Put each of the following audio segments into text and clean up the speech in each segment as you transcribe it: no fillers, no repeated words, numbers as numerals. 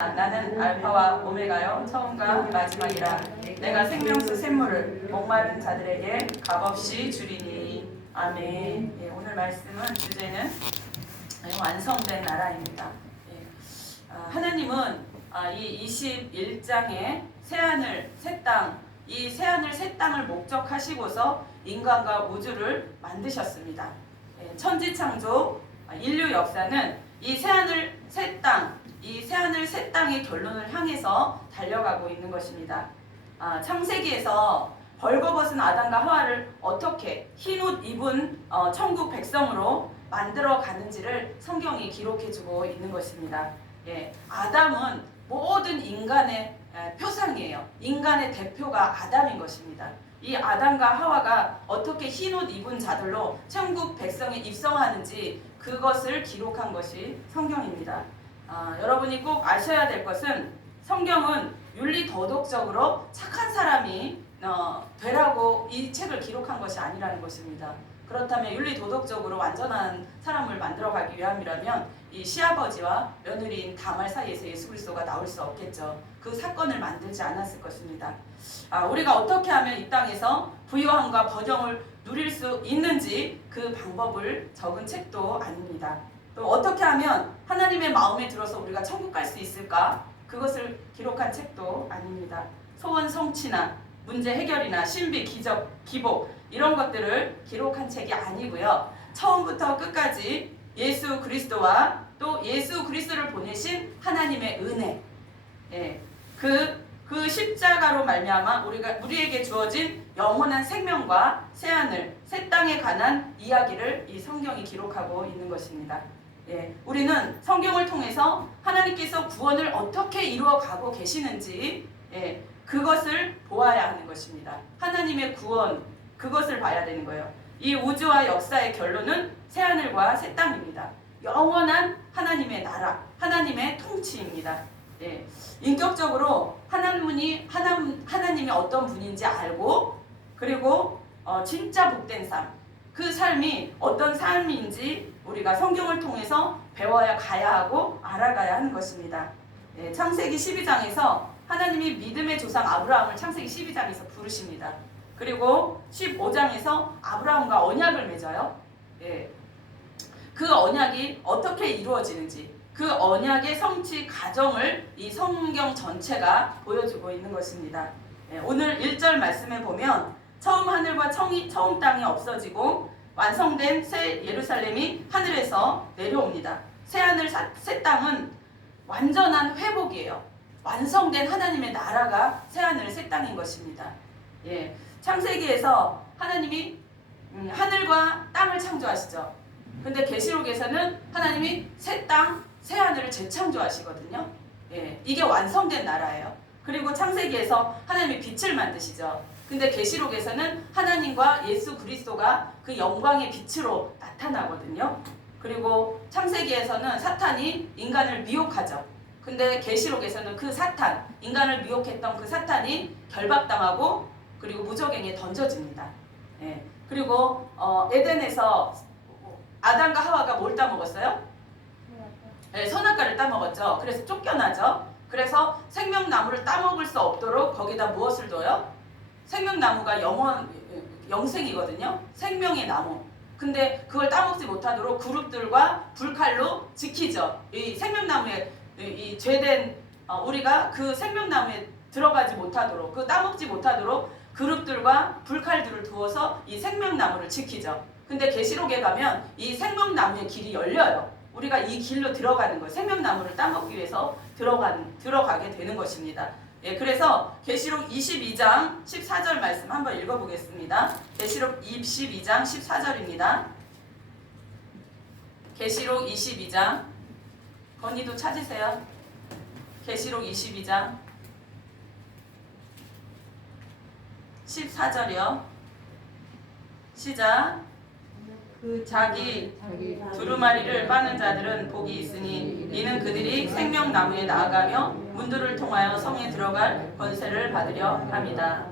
나는 알파와 오메가요 처음과 마지막이라. 내가 생명수 샘물을 목마른 자들에게 값없이 주리니. 아멘. 예, 오늘 말씀은 주제는 완성된 나라입니다. 하나님은 이 21장에 새하늘 새 땅, 이 새하늘 새 땅을 목적하시고서 인간과 우주를 만드셨습니다. 천지창조 인류 역사는 이 새하늘 새 땅, 이 새하늘 새 땅의 결론을 향해서 달려가고 있는 것입니다. 창세기에서 벌거벗은 아담과 하와를 어떻게 흰옷 입은 천국 백성으로 만들어 가는지를 성경이 기록해주고 있는 것입니다. 아담은 모든 인간의 표상이에요. 인간의 대표가 아담인 것입니다. 이 아담과 하와가 어떻게 흰옷 입은 자들로 천국 백성에 입성하는지 그것을 기록한 것이 성경입니다. 여러분이 꼭 아셔야 될 것은 성경은 윤리 도덕적으로 착한 사람이 되라고 이 책을 기록한 것이 아니라는 것입니다. 그렇다면 윤리 도덕적으로 완전한 사람을 만들어가기 위함이라면 이 시아버지와 며느리인 다말 사이에서 예수 그리스도가 나올 수 없겠죠. 그 사건을 만들지 않았을 것입니다. 우리가 어떻게 하면 이 땅에서 부유함과 번영을 누릴 수 있는지 그 방법을 적은 책도 아닙니다. 또 어떻게 하면 하나님의 마음에 들어서 우리가 천국 갈 수 있을까? 그것을 기록한 책도 아닙니다. 소원 성취나 문제 해결이나 신비, 기적, 기복 이런 것들을 기록한 책이 아니고요. 처음부터 끝까지 예수 그리스도와 또 예수 그리스도를 보내신 하나님의 은혜, 그 십자가로 말미암아 우리에게 주어진 영원한 생명과 새하늘, 새 땅에 관한 이야기를 이 성경이 기록하고 있는 것입니다. 우리는 성경을 통해서 하나님께서 구원을 어떻게 이루어가고 계시는지 그것을 보아야 하는 것입니다. 하나님의 구원, 그것을 봐야 되는 거예요. 이 우주와 역사의 결론은 새하늘과 새 땅입니다. 영원한 하나님의 나라, 하나님의 통치입니다. 인격적으로 하나님이 어떤 분인지 알고, 그리고 진짜 복된 삶, 그 삶이 어떤 삶인지 우리가 성경을 통해서 배워야 가야 하고 알아가야 하는 것입니다. 창세기 12장에서 하나님이 믿음의 조상 아브라함을 창세기 12장에서 부르십니다. 그리고 15장에서 아브라함과 언약을 맺어요. 그 언약이 어떻게 이루어지는지, 그 언약의 성취 과정을 이 성경 전체가 보여주고 있는 것입니다. 오늘 1절 말씀에 보면 처음 하늘과 처음 땅이 없어지고 완성된 새 예루살렘이 하늘에서 내려옵니다. 새 하늘 새 땅은 완전한 회복이에요. 완성된 하나님의 나라가 새 하늘 새 땅인 것입니다. 창세기에서 하나님이 하늘과 땅을 창조하시죠. 근데 계시록에서는 하나님이 새 땅, 새 하늘을 재창조하시거든요. 이게 완성된 나라예요. 그리고 창세기에서 하나님이 빛을 만드시죠. 근데 계시록에서는 하나님과 예수 그리스도가 그 영광의 빛으로 나타나거든요. 그리고 창세기에서는 사탄이 인간을 미혹하죠. 근데 계시록에서는 그 사탄, 인간을 미혹했던 그 사탄이 결박당하고 그리고 무저갱에 던져집니다. 그리고 에덴에서 아담과 하와가 뭘 따먹었어요? 선악과를 따먹었죠. 그래서 쫓겨나죠. 그래서 생명나무를 따먹을 수 없도록 거기다 무엇을 둬요? 생명나무가 영생이거든요. 생명의 나무. 근데 그걸 따먹지 못하도록 그룹들과 불칼로 지키죠. 이 생명나무에 이 죄된 우리가 그 생명나무에 들어가지 못하도록, 그 따먹지 못하도록 그룹들과 불칼들을 두어서 이 생명나무를 지키죠. 근데 계시록에 가면 이 생명나무의 길이 열려요. 우리가 이 길로 들어가는 거예요. 생명나무를 따먹기 위해서 들어가게 되는 것입니다. 그래서 계시록 22장 14절 말씀 한번 읽어보겠습니다. 계시록 22장 14절입니다. 계시록 22장, 건이도 찾으세요. 계시록 22장 14절이요. 시작. 자기 두루마리를 빠는 자들은 복이 있으니 이는 그들이 생명나무에 나아가며 문들을 통하여 성에 들어갈 권세를 받으려 합니다.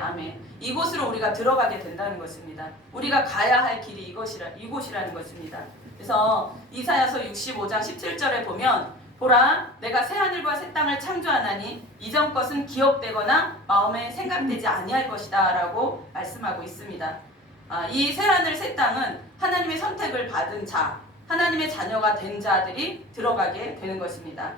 아멘. 이곳으로 우리가 들어가게 된다는 것입니다. 우리가 가야 할 길이 이곳이라는 것입니다. 그래서 이사야서 65장 17절에 보면 보라, 내가 새하늘과 새 땅을 창조하나니 이전 것은 기억되거나 마음에 생각되지 아니할 것이다 라고 말씀하고 있습니다. 이 새하늘 새 땅은 하나님의 선택을 받은 자, 하나님의 자녀가 된 자들이 들어가게 되는 것입니다.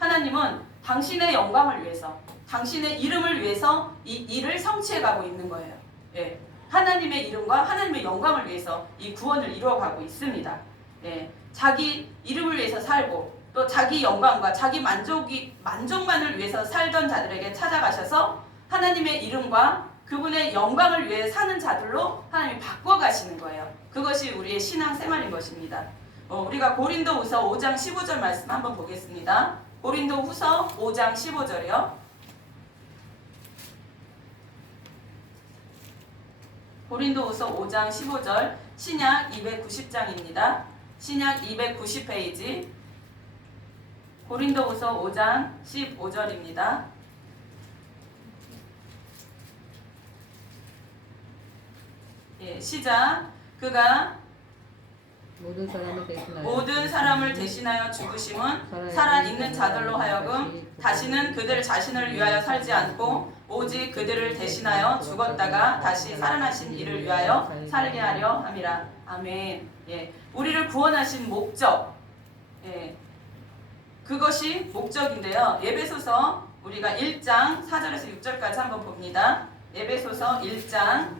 하나님은 당신의 영광을 위해서, 당신의 이름을 위해서 이 일을 성취해가고 있는 거예요. 예, 하나님의 이름과 하나님의 영광을 위해서 이 구원을 이루어가고 있습니다. 예, 자기 이름을 위해서 살고 또 자기 영광과 자기 만족만을 위해서 살던 자들에게 찾아가셔서 하나님의 이름과 그분의 영광을 위해 사는 자들로 하나님이 바꿔가시는 거예요. 그것이 우리의 신앙생활인 것입니다. 우리가 고린도후서 5장 15절 말씀 한번 보겠습니다. 고린도후서 5장 15절이요. 고린도후서 5장 15절 신약 290장입니다. 신약 290페이지 고린도후서 5장 15절입니다. 예, 시작. 그가 모든 사람을 대신하여 죽으심은 살아있는 자들로 하여금 다시는 그들 자신을 위하여 살지 않고 오직 그들을 대신하여 죽었다가 다시 살아나신 이를 위하여 살게 하려 함이라. 아멘. 예, 우리를 구원하신 목적, 예, 그것이 목적인데요. 에베소서 우리가 1장 4절에서 6절까지 한번 봅니다. 에베소서 1장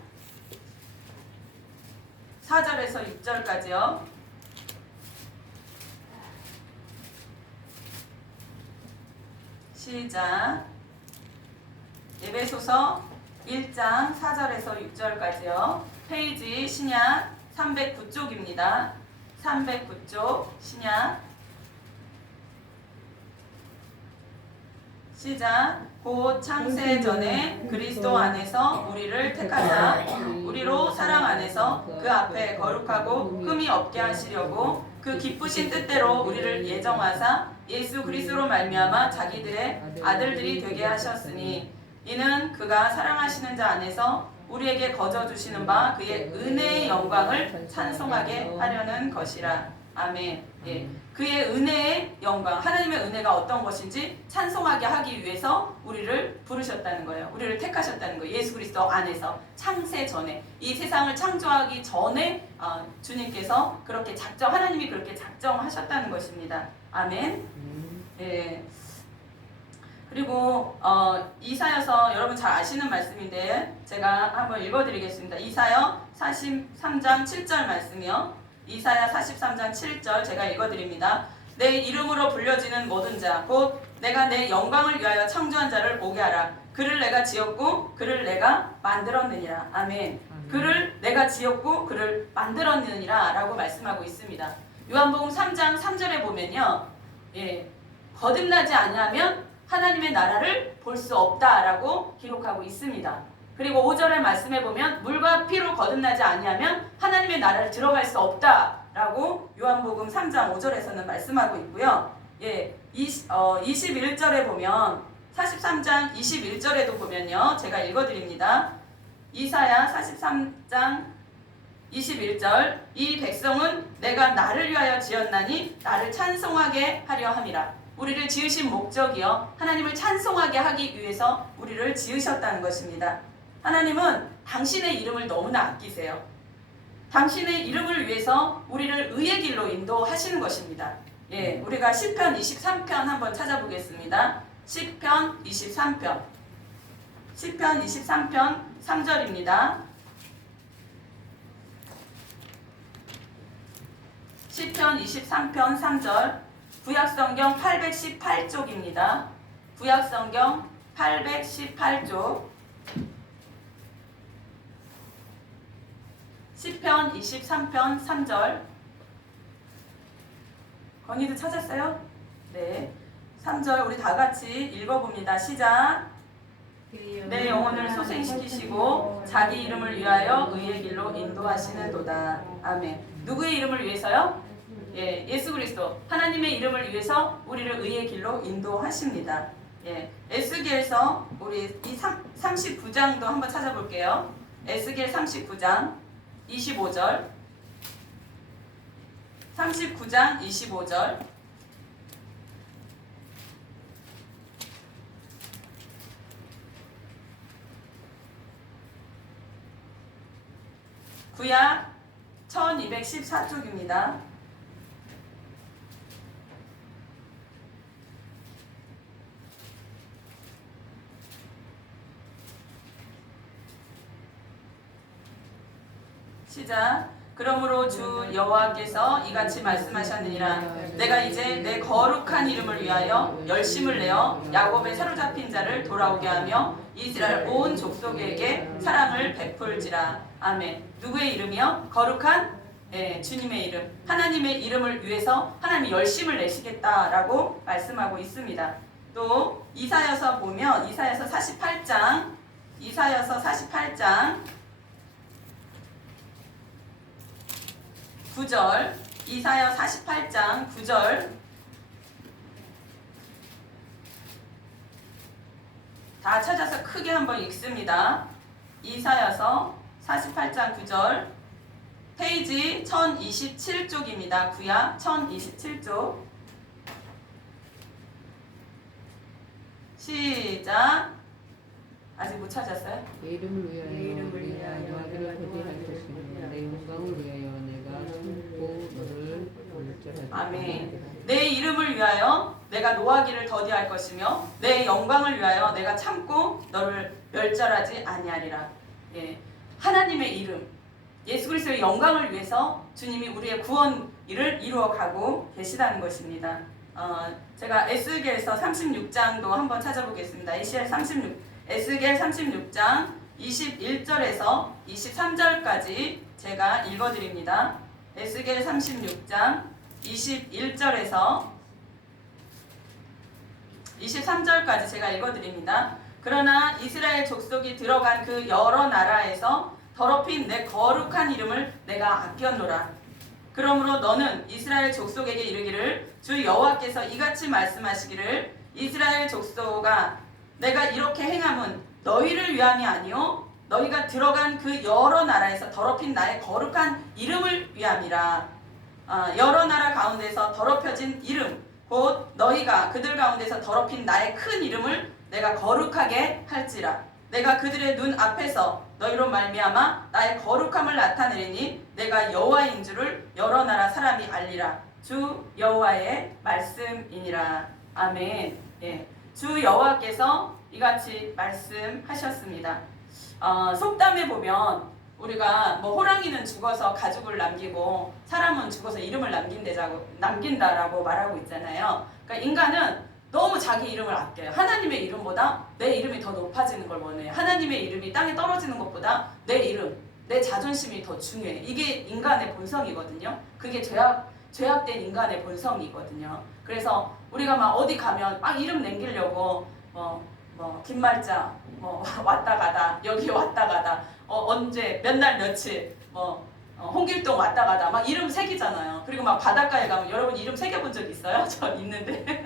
4절에서 6절까지요. 시작. 에베소서 1장 4절에서 6절까지요. 페이지 신약 309쪽입니다. 309쪽 신약. 시작. 곧 창세 전에 그리스도 안에서 우리를 택하사 우리로 사랑 안에서 그 앞에 거룩하고 흠이 없게 하시려고 그 기쁘신 뜻대로 우리를 예정하사 예수 그리스도로 말미암아 자기들의 아들들이 되게 하셨으니 이는 그가 사랑하시는 자 안에서 우리에게 거저 주시는 바 그의 은혜의 영광을 찬송하게 하려는 것이라. 아멘. 예. 그의 은혜의 영광, 하나님의 은혜가 어떤 것인지 찬송하게 하기 위해서 우리를 부르셨다는 거예요. 우리를 택하셨다는 거예요. 예수 그리스도 안에서 창세 전에, 이 세상을 창조하기 전에 주님께서 그렇게 하나님이 그렇게 작정하셨다는 것입니다. 아멘. 예. 그리고 이사야서 여러분 잘 아시는 말씀인데 제가 한번 읽어드리겠습니다. 이사야 43장 7절 말씀이요. 이사야 43장 7절 제가 읽어드립니다. 내 이름으로 불려지는 모든 자 곧 내가 내 영광을 위하여 창조한 자를 보게 하라. 그를 내가 지었고 그를 내가 만들었느니라. 아멘. 그를 내가 지었고 그를 만들었느니라 라고 말씀하고 있습니다. 요한복음 3장 3절에 보면요, 예, 거듭나지 아니하면 하나님의 나라를 볼 수 없다라고 기록하고 있습니다. 그리고 5절의 말씀에 보면 물과 피로 거듭나지 아니하면 하나님의 나라를 들어갈 수 없다라고 요한복음 3장 5절에서는 말씀하고 있고요. 예, 21절에 보면 43장 21절에도 보면요, 제가 읽어드립니다. 이사야 43장 21절 이 백성은 내가 나를 위하여 지었나니 나를 찬송하게 하려 함이라. 우리를 지으신 목적이요, 하나님을 찬송하게 하기 위해서 우리를 지으셨다는 것입니다. 하나님은 당신의 이름을 너무나 아끼세요. 당신의 이름을 위해서 우리를 의의 길로 인도하시는 것입니다. 예, 우리가 시편 23편 한번 찾아보겠습니다. 시편 23편. 시편 23편 3절입니다. 시편 23편 3절. 구약성경 818쪽입니다. 구약성경 818쪽. 시편 23편 3절. 건이도 찾았어요? 네. 3절 우리 다 같이 읽어봅니다. 시작. 내 영혼을 소생시키시고 자기 이름을 위하여 의의 길로 인도하시는 도다. 아멘. 누구의 이름을 위해서요? 예, 예수 그리스도 하나님의 이름을 위해서 우리를 의의 길로 인도하십니다. 예, 에스겔서 우리 이 39장도 한번 찾아볼게요. 에스겔 39장 25절. 39장 25절. 구약 1214쪽입니다. 시작. 그러므로 주 여호와께서 이같이 말씀하셨느니라. 내가 이제 내 거룩한 이름을 위하여 열심을 내어 야곱의 사로잡힌 자를 돌아오게 하며 이스라엘 온 족속에게 사랑을 베풀지라. 아멘. 누구의 이름이요? 거룩한 주님의 이름, 하나님의 이름을 위해서 하나님이 열심을 내시겠다라고 말씀하고 있습니다. 또 이사야서 보면 이사야서 48장 9절, 이사야 48장 9절, 다 찾아서 크게 한번 읽습니다. 이사야서 48장 9절, 페이지 1027쪽입니다. 구약 1027쪽. 시작. 아직 못 찾았어요? 내 이름을 위하여 여호와를 거듭할 것이며 내 영광을 위하여 내가 참고 너를 멸절하리라. 아멘. 내 이름을 위하여 내가 노하기를 더디할 것이며 내 영광을 위하여 내가 참고 너를 멸절하지 아니하리라. 예, 하나님의 이름, 예수 그리스도의 영광을 위해서 주님이 우리의 구원 일을 이루어가고 계시다는 것입니다. 제가 에스겔서 36장도 한번 찾아보겠습니다. 에스겔 36장 21절에서 23절까지 제가 읽어드립니다. 에스겔 36장 21절에서 23절까지 제가 읽어드립니다. 그러나 이스라엘 족속이 들어간 그 여러 나라에서 더럽힌 내 거룩한 이름을 내가 아꼈노라. 그러므로 너는 이스라엘 족속에게 이르기를 주 여호와께서 이같이 말씀하시기를 이스라엘 족속아 내가 이렇게 행함은 너희를 위함이 아니요 너희가 들어간 그 여러 나라에서 더럽힌 나의 거룩한 이름을 위함이라. 여러 나라 가운데서 더럽혀진 이름 곧 너희가 그들 가운데서 더럽힌 나의 큰 이름을 내가 거룩하게 할지라. 내가 그들의 눈 앞에서 너희로 말미암아 나의 거룩함을 나타내리니 내가 여호와인 줄을 여러 나라 사람이 알리라. 주 여호와의 말씀이니라. 아멘. 예. 주 여호와께서 이같이 말씀하셨습니다. 속담에 보면 우리가 뭐 호랑이는 죽어서 가죽을 남기고 사람은 죽어서 이름을 남긴다라고 말하고 있잖아요. 그러니까 인간은 너무 자기 이름을 아껴요. 하나님의 이름보다 내 이름이 더 높아지는 걸 원해요. 하나님의 이름이 땅에 떨어지는 것보다 내 이름, 내 자존심이 더 중요해. 이게 인간의 본성이거든요. 그게 죄악된 인간의 본성이거든요. 그래서 우리가 막 어디 가면 막 이름 남기려고 김말자 왔다 가다 여기 왔다 가다 언제 몇 날 며칠 홍길동 왔다 가다 막 이름 새기잖아요. 그리고 막 바닷가에 가면 여러분 이름 새겨본 적 있어요? 전 있는데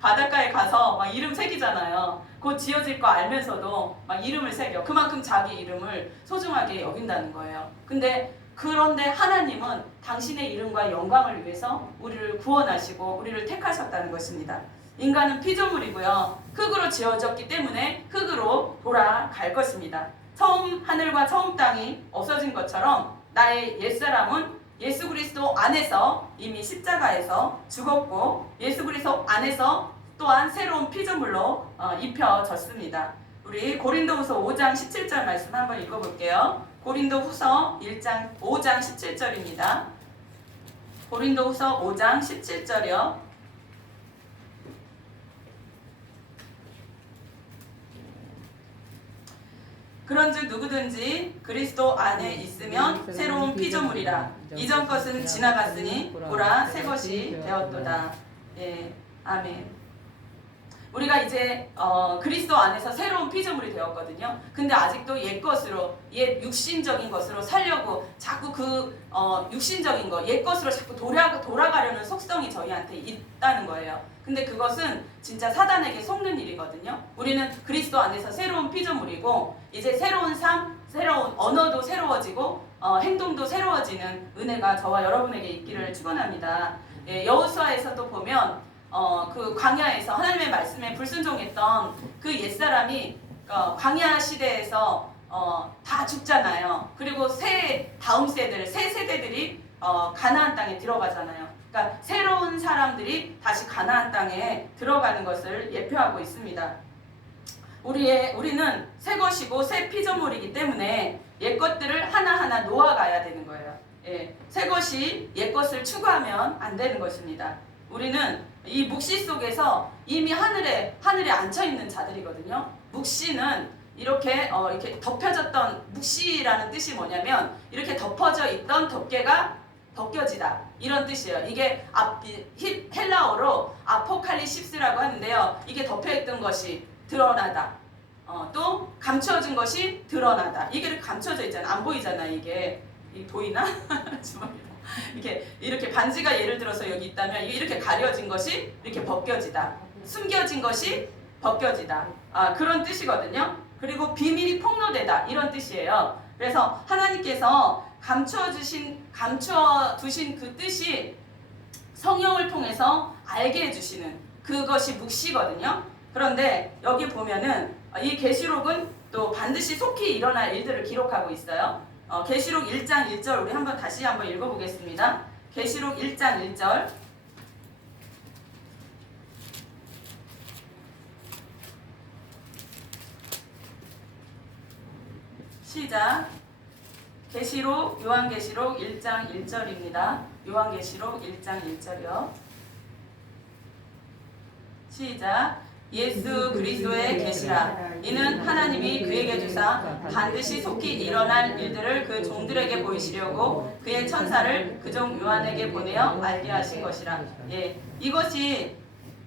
바닷가에 가서 막 이름 새기잖아요. 곧 지어질 거 알면서도 막 이름을 새겨. 그만큼 자기 이름을 소중하게 여긴다는 거예요. 그런데 하나님은 당신의 이름과 영광을 위해서 우리를 구원하시고 우리를 택하셨다는 것입니다. 인간은 피조물이고요. 흙으로 지어졌기 때문에 흙으로 돌아갈 것입니다. 처음 하늘과 처음 땅이 없어진 것처럼 나의 옛사람은 예수 그리스도 안에서 이미 십자가에서 죽었고 예수 그리스도 안에서 또한 새로운 피조물로 입혀졌습니다. 우리 고린도후서 5장 17절 말씀 한번 읽어볼게요. 고린도후서 5장 17절입니다. 고린도후서 5장 17절이요. 그런즉 누구든지 그리스도 안에 있으면 새로운 피조물이라. 이전 것은 지나갔으니 보라 새 것이 되었도다. 예, 아멘. 우리가 이제 그리스도 안에서 새로운 피조물이 되었거든요. 근데 아직도 옛 육신적인 것으로 살려고 자꾸 육신적인 거, 옛 것으로 자꾸 돌아가려는 속성이 저희한테 있다는 거예요. 근데 그것은 진짜 사단에게 속는 일이거든요. 우리는 그리스도 안에서 새로운 피조물이고 이제 새로운 삶, 새로운 언어도 새로워지고 행동도 새로워지는 은혜가 저와 여러분에게 있기를 축원합니다. 예, 여호수아에서도 보면 그 광야에서 하나님의 말씀에 불순종했던 그 옛사람이 광야 시대에서 다 죽잖아요. 그리고 새 세대들이 가나안 땅에 들어가잖아요. 그러니까 새로운 사람들이 다시 가나안 땅에 들어가는 것을 예표하고 있습니다. 우리는 새 것이고 새 피조물이기 때문에 옛 것들을 하나하나 놓아가야 되는 거예요. 예, 새 것이 옛 것을 추구하면 안 되는 것입니다. 우리는 이 묵시 속에서 이미 하늘에 앉혀 있는 자들이거든요. 묵시는 이렇게 덮여졌던, 묵시라는 뜻이 뭐냐면 이렇게 덮어져 있던 덮개가 벗겨지다, 이런 뜻이에요. 이게 헬라어로 아포칼리십스라고 하는데요. 이게 덮여있던 것이 드러나다. 또 감춰진 것이 드러나다. 이게 감춰져 있잖아. 안 보이잖아. 이게 보이나? 이렇게 반지가 예를 들어서 여기 있다면 이렇게 가려진 것이 이렇게 벗겨지다. 숨겨진 것이 벗겨지다. 그런 뜻이거든요. 그리고 비밀이 폭로되다, 이런 뜻이에요. 그래서 하나님께서 감춰두신 그 뜻이 성령을 통해서 알게 해주시는 그것이 묵시거든요. 그런데 여기 보면은 이 계시록은 또 반드시 속히 일어날 일들을 기록하고 있어요. 계시록 1장 1절 우리 다시 한번 읽어보겠습니다. 계시록 1장 1절. 시작. 요한계시록 1장 1절입니다. 요한계시록 1장 1절이요. 시작. 예수 그리스도의 계시라. 이는 하나님이 그에게 주사 반드시 속히 일어날 일들을 그 종들에게 보이시려고 그의 천사를 그 종 요한에게 보내어 알게 하신 것이라. 예, 이것이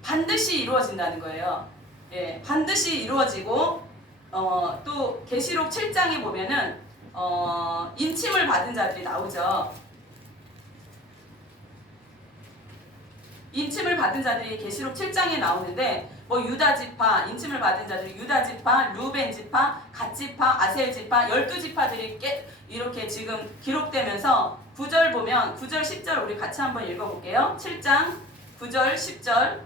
반드시 이루어진다는 거예요. 예, 반드시 이루어지고 또 계시록 7장에 보면은 인침을 받은 자들이 나오죠. 인침을 받은 자들이 계시록 7장에 나오는데 유다 지파, 인침을 받은 자들이 유다 지파, 루벤 지파, 갓 지파, 아셀 지파 12지파들이 이렇게 지금 기록되면서 9절 보면 9절 10절 우리 같이 한번 읽어볼게요. 7장 9절 10절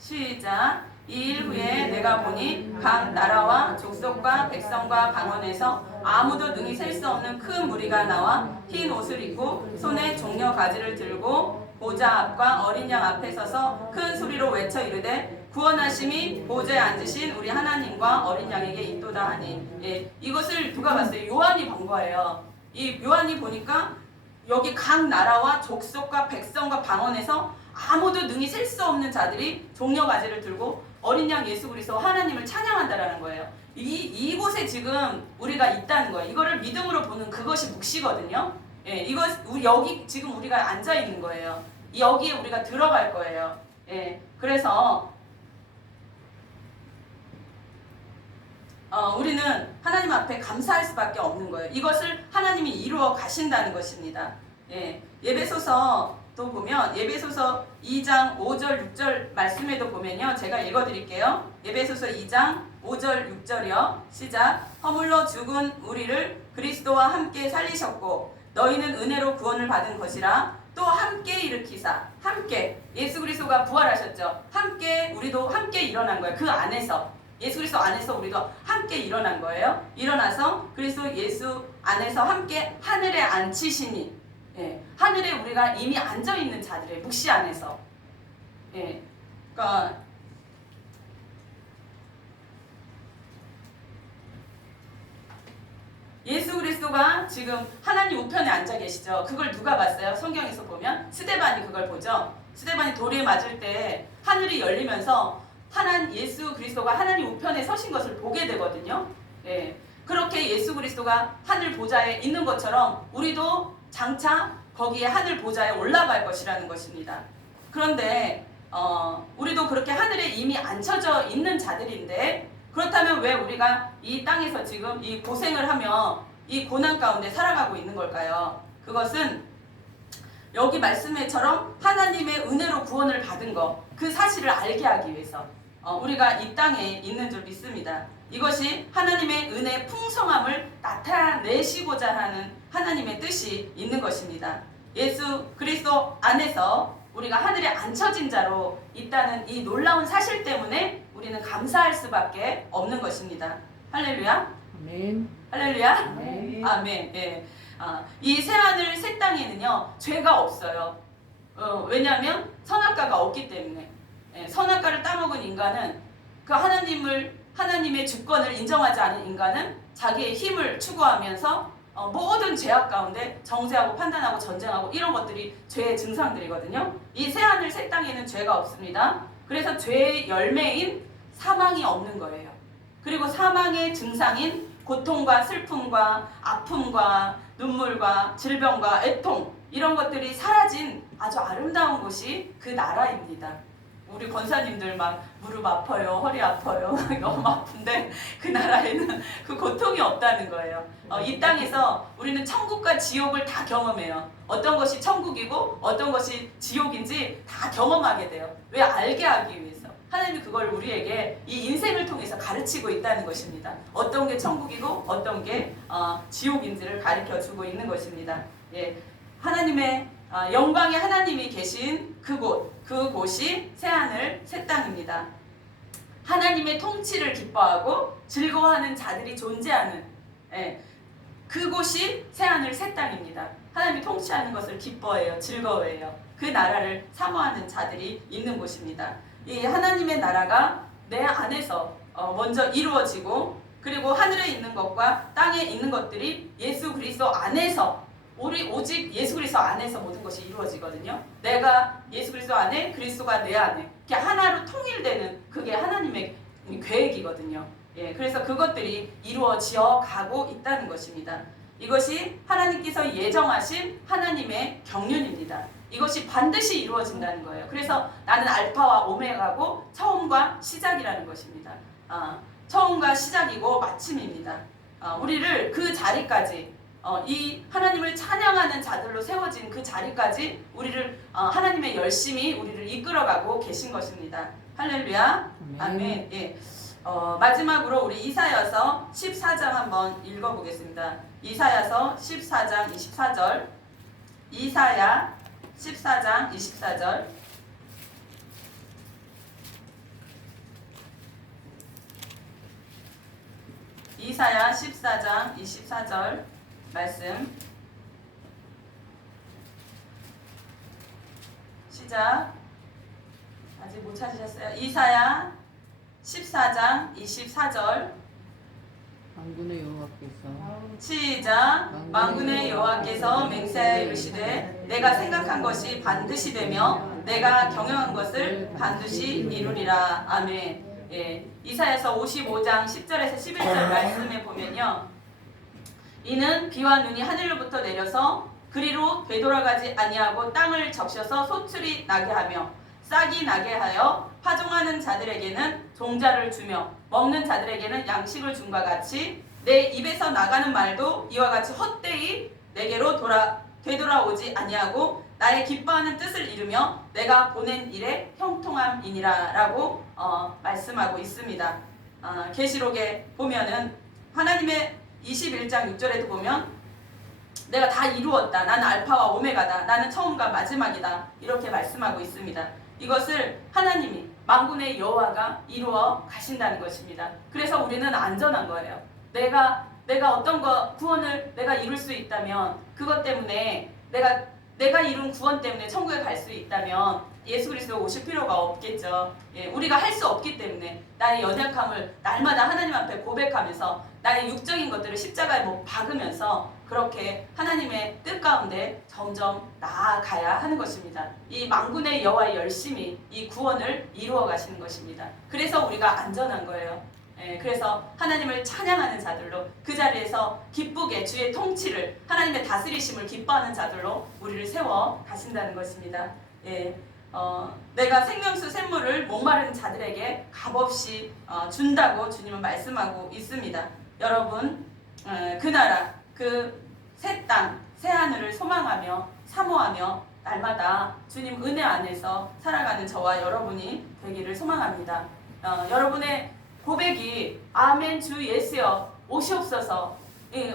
시작. 이 일 후에 내가 보니 각 나라와 족속과 백성과 방언에서 아무도 능히 셀 수 없는 큰 무리가 나와 흰 옷을 입고 손에 종려 가지를 들고 보좌 앞과 어린 양 앞에 서서 큰 소리로 외쳐 이르되 구원하심이 보좌에 앉으신 우리 하나님과 어린 양에게 있도다 하니. 예, 이것을 누가 봤어요? 요한이 본 거예요. 이 요한이 보니까 여기 각 나라와 족속과 백성과 방언에서 아무도 능히 셀 수 없는 자들이 종려 가지를 들고 어린 양 예수 그리스도 하나님을 찬양한다라는 거예요. 이곳에 지금 우리가 있다는 거예요. 이거를 믿음으로 보는 그것이 묵시거든요. 예, 여기 지금 우리가 앉아 있는 거예요. 여기에 우리가 들어갈 거예요. 예, 그래서 우리는 하나님 앞에 감사할 수밖에 없는 거예요. 이것을 하나님이 이루어 가신다는 것입니다. 예, 예배소서 또 보면 예배소서 2장 5절 6절 말씀에도 보면요. 제가 읽어드릴게요. 예배소서 2장 5절 6절이요. 시작. 허물로 죽은 우리를 그리스도와 함께 살리셨고 너희는 은혜로 구원을 받은 것이라. 또 함께 일으키사. 함께 예수 그리스도가 부활하셨죠. 함께 우리도 함께 일어난 거예요. 그 안에서 예수 그리스도 안에서 우리도 함께 일어난 거예요. 일어나서 그리스도 예수 안에서 함께 하늘에 앉히시니. 예, 하늘에 우리가 이미 앉아있는 자들의 묵시 안에서. 예, 그러니까 예수 그리스도가 지금 하나님 우편에 앉아 계시죠. 그걸 누가 봤어요? 성경에서 보면 스데반이 그걸 보죠. 스데반이 돌에 맞을 때 하늘이 열리면서 예수 그리스도가 하나님 우편에 서신 것을 보게 되거든요. 예, 그렇게 예수 그리스도가 하늘 보좌에 있는 것처럼 우리도 장차 거기에 하늘 보좌에 올라갈 것이라는 것입니다. 그런데 우리도 그렇게 하늘에 이미 앉혀져 있는 자들인데 그렇다면 왜 우리가 이 땅에서 지금 이 고생을 하며 이 고난 가운데 살아가고 있는 걸까요? 그것은 여기 말씀에처럼 하나님의 은혜로 구원을 받은 것, 그 사실을 알게 하기 위해서 우리가 이 땅에 있는 줄 믿습니다. 이것이 하나님의 은혜의 풍성함을 나타내시고자 하는 하나님의 뜻이 있는 것입니다. 예수 그리스도 안에서 우리가 하늘에 앉혀진 자로 있다는 이 놀라운 사실 때문에 우리는 감사할 수밖에 없는 것입니다. 할렐루야. 아멘. 할렐루야. 아멘. 아멘. 예. 이 새하늘 새 땅에는요 죄가 없어요. 왜냐하면 선악과가 없기 때문에. 예, 선악과를 따먹은 인간은 그 하나님의 주권을 인정하지 않은 인간은 자기의 힘을 추구하면서 모든 죄악 가운데 정죄하고 판단하고 전쟁하고 이런 것들이 죄의 증상들이거든요. 이 새하늘 새 땅에는 죄가 없습니다. 그래서 죄의 열매인 사망이 없는 거예요. 그리고 사망의 증상인 고통과 슬픔과 아픔과 눈물과 질병과 애통 이런 것들이 사라진 아주 아름다운 곳이 그 나라입니다. 우리 권사님들 막 무릎 아파요, 허리 아파요, 너무 아픈데 그 나라에는 그 고통이 없다는 거예요. 이 땅에서 우리는 천국과 지옥을 다 경험해요. 어떤 것이 천국이고 어떤 것이 지옥인지 다 경험하게 돼요. 왜? 알게 하기 위해서. 하나님이 그걸 우리에게 이 인생을 통해서 가르치고 있다는 것입니다. 어떤 게 천국이고 어떤 게 지옥인지를 가르쳐주고 있는 것입니다. 예, 하나님의 영광의 하나님이 계신 그곳이 새하늘 새 땅입니다. 하나님의 통치를 기뻐하고 즐거워하는 자들이 존재하는 그곳이 새하늘 새 땅입니다. 하나님이 통치하는 것을 기뻐해요. 즐거워해요. 그 나라를 사모하는 자들이 있는 곳입니다. 이 하나님의 나라가 내 안에서 먼저 이루어지고 그리고 하늘에 있는 것과 땅에 있는 것들이 예수 그리스도 안에서 오직 예수 그리스도 안에서 모든 것이 이루어지거든요. 내가 예수 그리스도 안에, 그리스도가 내 안에 이렇게 하나로 통일되는 그게 하나님의 계획이거든요. 예, 그래서 그것들이 이루어져 가고 있다는 것입니다. 이것이 하나님께서 예정하신 하나님의 경륜입니다. 이것이 반드시 이루어진다는 거예요. 그래서 나는 알파와 오메가고 처음과 시작이라는 것입니다. 처음과 시작이고 마침입니다. 우리를 그 자리까지 이 하나님을 찬양하는 자들로 세워진 그 자리까지 우리를 하나님의 열심히 우리를 이끌어가고 계신 것입니다. 할렐루야. 아멘. 예. 마지막으로 우리 이사야서 14장 한번 읽어보겠습니다. 이사야서 14장 24절. 이사야 14장 24절. 이사야 14장 24절 말씀 시작. 아직 못 찾으셨어요? 이사야 14장 24절 만군의 여호와께서 시작. 만군의 여호와께서 맹세하여 이르시되 내가 생각한 것이 반드시 되며 내가 경영한 것을 반드시 이루리라. 아멘. 예, 이사야서 55장 10절에서 11절 말씀에 보면요, 이는 비와 눈이 하늘로부터 내려서 그리로 되돌아가지 아니하고 땅을 적셔서 소출이 나게 하며 싹이 나게 하여 파종하는 자들에게는 종자를 주며 먹는 자들에게는 양식을 준과 같이 내 입에서 나가는 말도 이와 같이 헛되이 내게로 되돌아오지 아니하고 나의 기뻐하는 뜻을 이루며 내가 보낸 일에 형통함이니라 라고 말씀하고 있습니다. 계시록에 보면은 하나님의 21장 6절에도 보면 내가 다 이루었다. 나는 알파와 오메가다. 나는 처음과 마지막이다. 이렇게 말씀하고 있습니다. 이것을 하나님이 만군의 여호와가 이루어 가신다는 것입니다. 그래서 우리는 안전한 거예요. 내가 어떤 구원을 내가 이룰 수 있다면 그것 때문에 내가 이룬 구원 때문에 천국에 갈 수 있다면 예수 그리스도 오실 필요가 없겠죠. 예, 우리가 할 수 없기 때문에 나의 연약함을 날마다 하나님 앞에 고백하면서 나의 육적인 것들을 십자가에 못 박으면서 그렇게 하나님의 뜻 가운데 점점 나아가야 하는 것입니다. 이 만군의 여호와의 열심히 이 구원을 이루어 가시는 것입니다. 그래서 우리가 안전한 거예요. 예, 그래서 하나님을 찬양하는 자들로 그 자리에서 기쁘게 주의 통치를 하나님의 다스리심을 기뻐하는 자들로 우리를 세워 가신다는 것입니다. 예, 내가 생명수 샘물을 목마른 자들에게 값없이 준다고 주님은 말씀하고 있습니다. 여러분 그 나라 그 새 땅 새 하늘을 소망하며 사모하며 날마다 주님 은혜 안에서 살아가는 저와 여러분이 되기를 소망합니다. 여러분의 고백이 아멘 주 예수여 오시옵소서,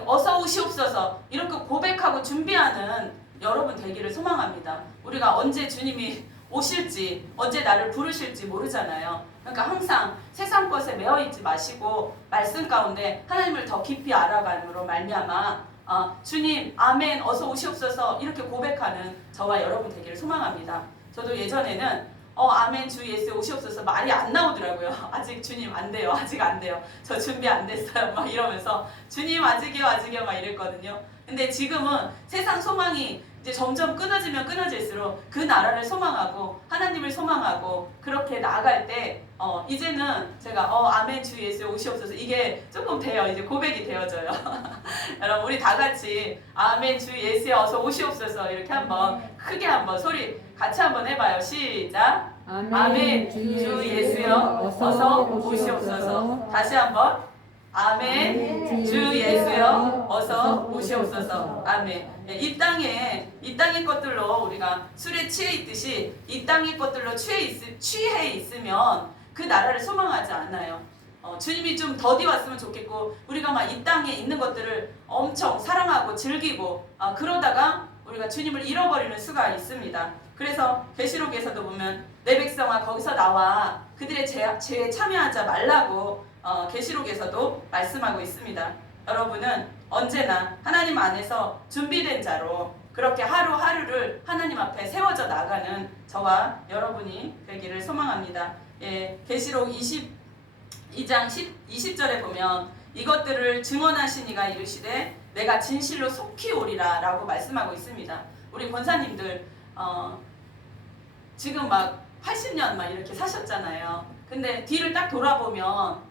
어서 오시옵소서 이렇게 고백하고 준비하는 여러분 되기를 소망합니다. 우리가 언제 주님이 오실지 언제 나를 부르실지 모르잖아요. 그러니까 항상 세상 것에 매여 있지 마시고 말씀 가운데 하나님을 더 깊이 알아감으로 말미암아 주님 아멘 어서 오시옵소서 이렇게 고백하는 저와 여러분 되기를 소망합니다. 저도 예전에는 아멘 주 예수 오시옵소서 말이 안 나오더라고요. 아직 주님 안 돼요. 아직 안 돼요. 저 준비 안 됐어요. 막 이러면서 주님 아직이요 아직이요 막 이랬거든요. 근데 지금은 세상 소망이 이제 점점 끊어지면 끊어질수록 그 나라를 소망하고 하나님을 소망하고 그렇게 나아갈 때 이제는 제가 아멘 주 예수 오시옵소서 이게 조금 돼요. 이제 고백이 되어져요. 여러분 우리 다 같이 아멘 주 예수 어서 오시옵소서 이렇게 한번 크게 한번 소리 같이 한번 해봐요. 시작. 아멘 주 예수여 어서 오시옵소서. 다시 한번. 아멘 주 예수여 어서 오시옵소서. 아멘. 이 땅의 것들로 우리가 술에 취해 있듯이 이 땅의 것들로 취해 있으면 그 나라를 소망하지 않아요. 주님이 좀 더디 왔으면 좋겠고 우리가 막 이 땅에 있는 것들을 엄청 사랑하고 즐기고 그러다가 우리가 주님을 잃어버리는 수가 있습니다. 그래서 계시록에서도 보면 내 백성아 거기서 나와 그들의 죄에 참여하지 말라고 계시록에서도 말씀하고 있습니다. 여러분은 언제나 하나님 안에서 준비된 자로 그렇게 하루하루를 하나님 앞에 세워져 나가는 저와 여러분이 되기를 소망합니다. 계시록 22장 20절에 보면 이것들을 증언하신 이가 이르시되 내가 진실로 속히 오리라 라고 말씀하고 있습니다. 우리 권사님들 지금 막 80년 막 이렇게 사셨잖아요. 근데 뒤를 딱 돌아보면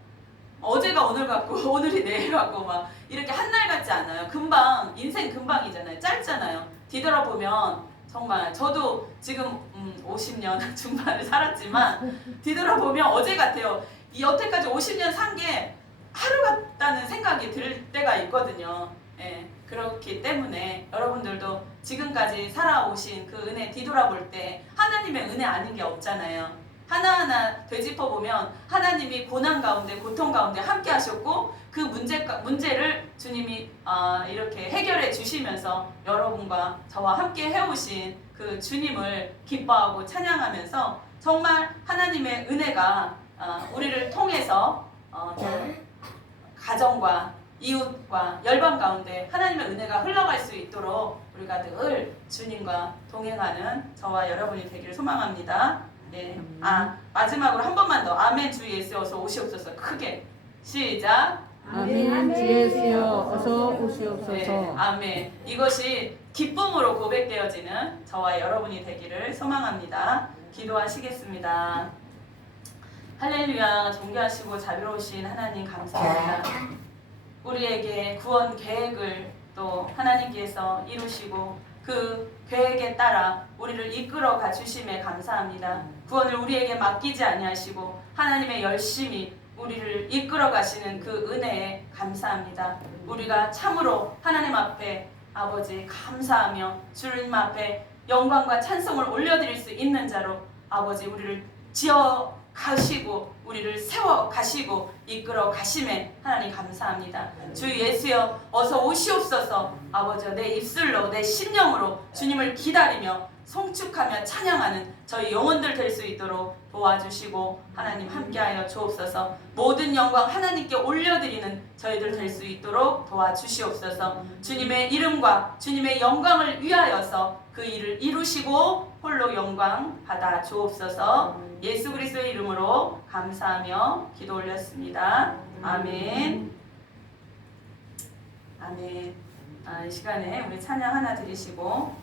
어제가 오늘 같고 오늘이 내일 같고 막 이렇게 한날 같지 않아요. 금방 인생 금방이잖아요. 짧잖아요. 뒤돌아보면 정말 저도 지금 50년 중반을 살았지만 뒤돌아보면 어제 같아요. 이 여태까지 50년 산 게 하루 같다는 생각이 들 때가 있거든요. 그렇기 때문에 여러분들도 지금까지 살아오신 그 은혜 뒤돌아볼 때 하나님의 은혜 아닌 게 없잖아요. 하나하나 되짚어보면 하나님이 고난 가운데 고통 가운데 함께 하셨고 그 문제를 주님이 이렇게 해결해 주시면서 여러분과 저와 함께 해오신 그 주님을 기뻐하고 찬양하면서 정말 하나님의 은혜가 우리를 통해서 가정과 이웃과 열방 가운데 하나님의 은혜가 흘러갈 수 있도록 우리가 늘 주님과 동행하는 저와 여러분이 되기를 소망합니다. 마지막으로 한 번만 더 아멘 주 예수 어서 오시옵소서. 크게 시작. 아멘 주 예수여 어서 오시옵소서. 아멘. 이것이 기쁨으로 고백되어지는 저와 여러분이 되기를 소망합니다. 기도하시겠습니다. 할렐루야. 존귀하시고 자비로우신 하나님 감사합니다. 우리에게 구원 계획을 또 하나님께서 이루시고 그 계획에 따라 우리를 이끌어가 주심에 감사합니다. 구원을 우리에게 맡기지 아니하시고 하나님의 열심히 우리를 이끌어 가시는 그 은혜에 감사합니다. 우리가 참으로 하나님 앞에 아버지 감사하며 주님 앞에 영광과 찬송을 올려드릴 수 있는 자로 아버지 우리를 지어 가시고 우리를 세워 가시고 이끌어 가심에 하나님 감사합니다. 주 예수여 어서 오시옵소서. 아버지 내 입술로 내 심령으로 주님을 기다리며 송축하며 찬양하는 저희 영혼들 될 수 있도록 도와주시고 하나님 함께하여 주옵소서. 모든 영광 하나님께 올려드리는 저희들 될 수 있도록 도와주시옵소서. 주님의 이름과 주님의 영광을 위하여서 그 일을 이루시고 홀로 영광 받아 주옵소서. 예수 그리스도의 이름으로 감사하며 기도 올렸습니다. 아멘. 아멘. 이 시간에 우리 찬양 하나 드리시고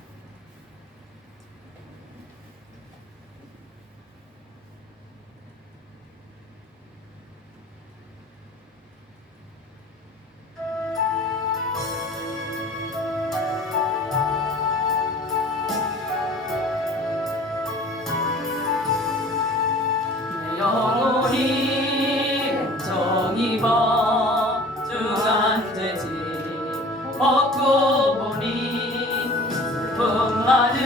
영원히 정의가 중한되지 얻고 보니 슬픔 많은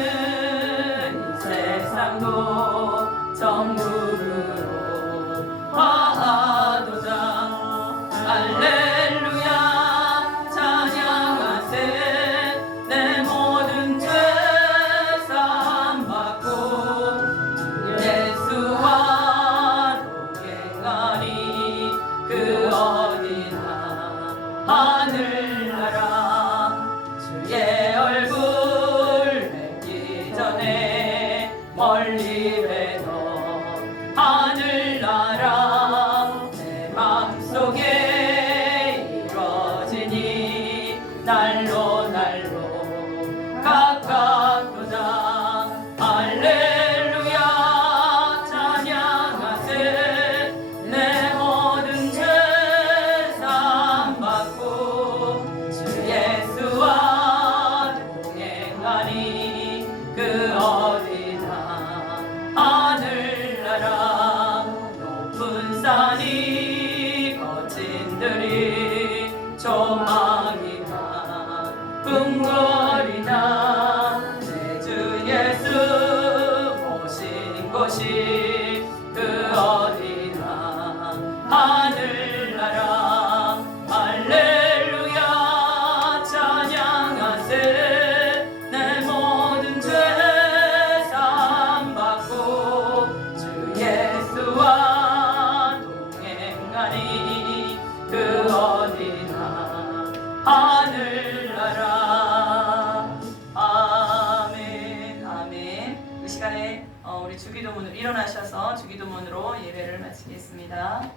이 세상도 정국으로 화하도다. 할렐루야 찬양하세. 내 모든 죄 사함 받고 주기도문으로 일어나셔서 주기도문으로 예배를 마치겠습니다.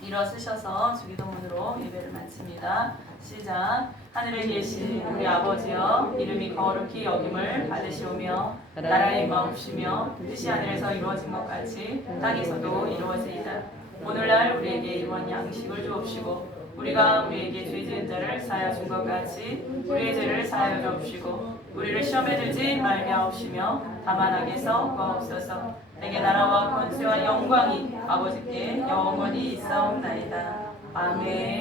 일어서셔서 주기도문으로 예배를 마칩니다. 시작. 하늘에 계신 우리 아버지여, 이름이 거룩히 여김을 받으시오며 나라의 마옵시며 뜻이 하늘에서 이루어진 것 같이 땅에서도 이루어지이다. 오늘날 우리에게 일원 양식을 주옵시고 우리가 우리에게 죄 지은 자를 사하여 준 것 같이 우리의 죄를 사하여 주옵시고 우리를 시험에 들지 말게 하옵시며 다만 악에서 구하옵소서. 내게 나라와 권세와 영광이 아버지께 영원히 있사옵나이다. 아멘.